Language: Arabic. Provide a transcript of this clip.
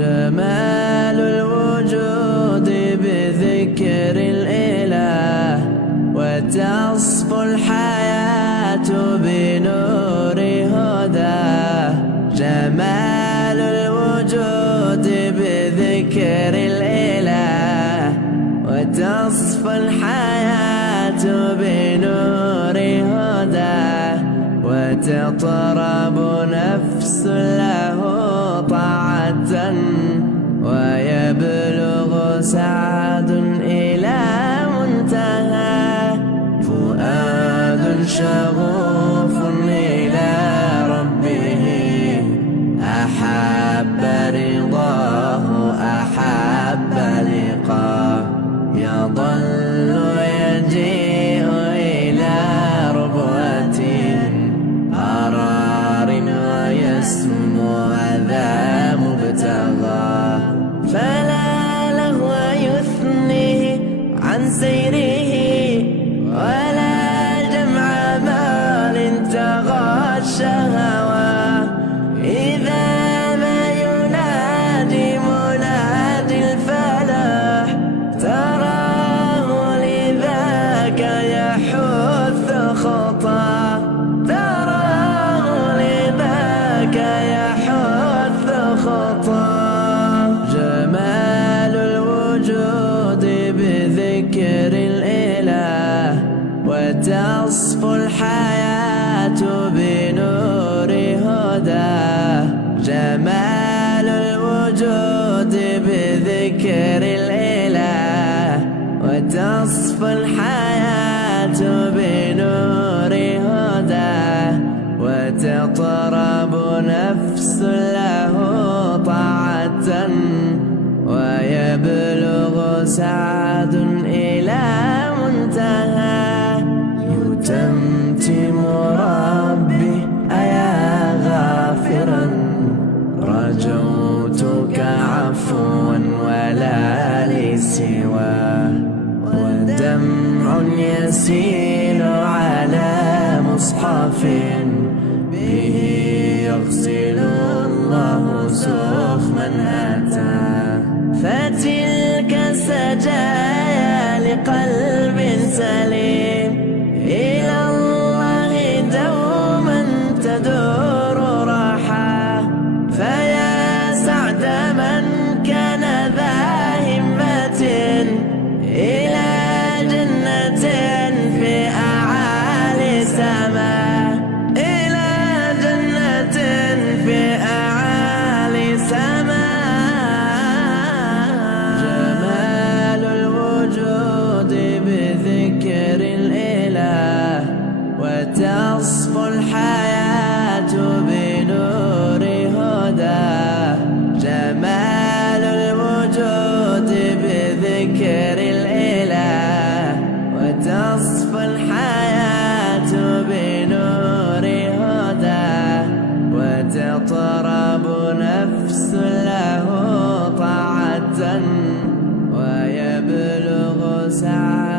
جمال الوجود بذكر الإله، وتصفو الحياة بنور هداه. جمال الوجود بذكر الإله، وتصفو الحياة بنور هداه. وتطرب نفس له طاعة، ويبلغ سعد إلى منتهى. فؤاد شغوف إلى ربه، أحب رضاه أحب لقاه. يظل يجيء إلى ربوة قرار، ويسمو ذا مبتغى. فلا لهو يثنيه عن سيره، ولا جمع مال طغى الشهوى. إذا ما ينادي منادي الفلاح، تراه لذاك يحث خطاه. تراه لذاك يحث خطاه. جمال الوجود بذكر الإله، وتصفو الحياة بنور هداه. جمال الوجود بذكر الإله، وتصفو الحياة بنور هداه. وتطرب نفس له طاعة، ويبلغ سعد إلى منتهى. يتمتم ربي أيا غافرا، رجوتك عفوا ولا لي سواه. ودمع يسيل على مصحف، به يغسل الله سخما أتاه. فتلك سجايا لقلب سليم، إلى الله دوما تدور راحة. فيا سعد من كان ذا همة، إلى جنة في أعالي سماء. إلى جنة في أعالي سماء. جمال الوجود بذكر الإله، وتصفو الحياة بنور هداه. جمال الوجود بذكر الإله، وتصفو الحياة بنور هداه. وتطرب نفس له طاعة، ويبلغ سعد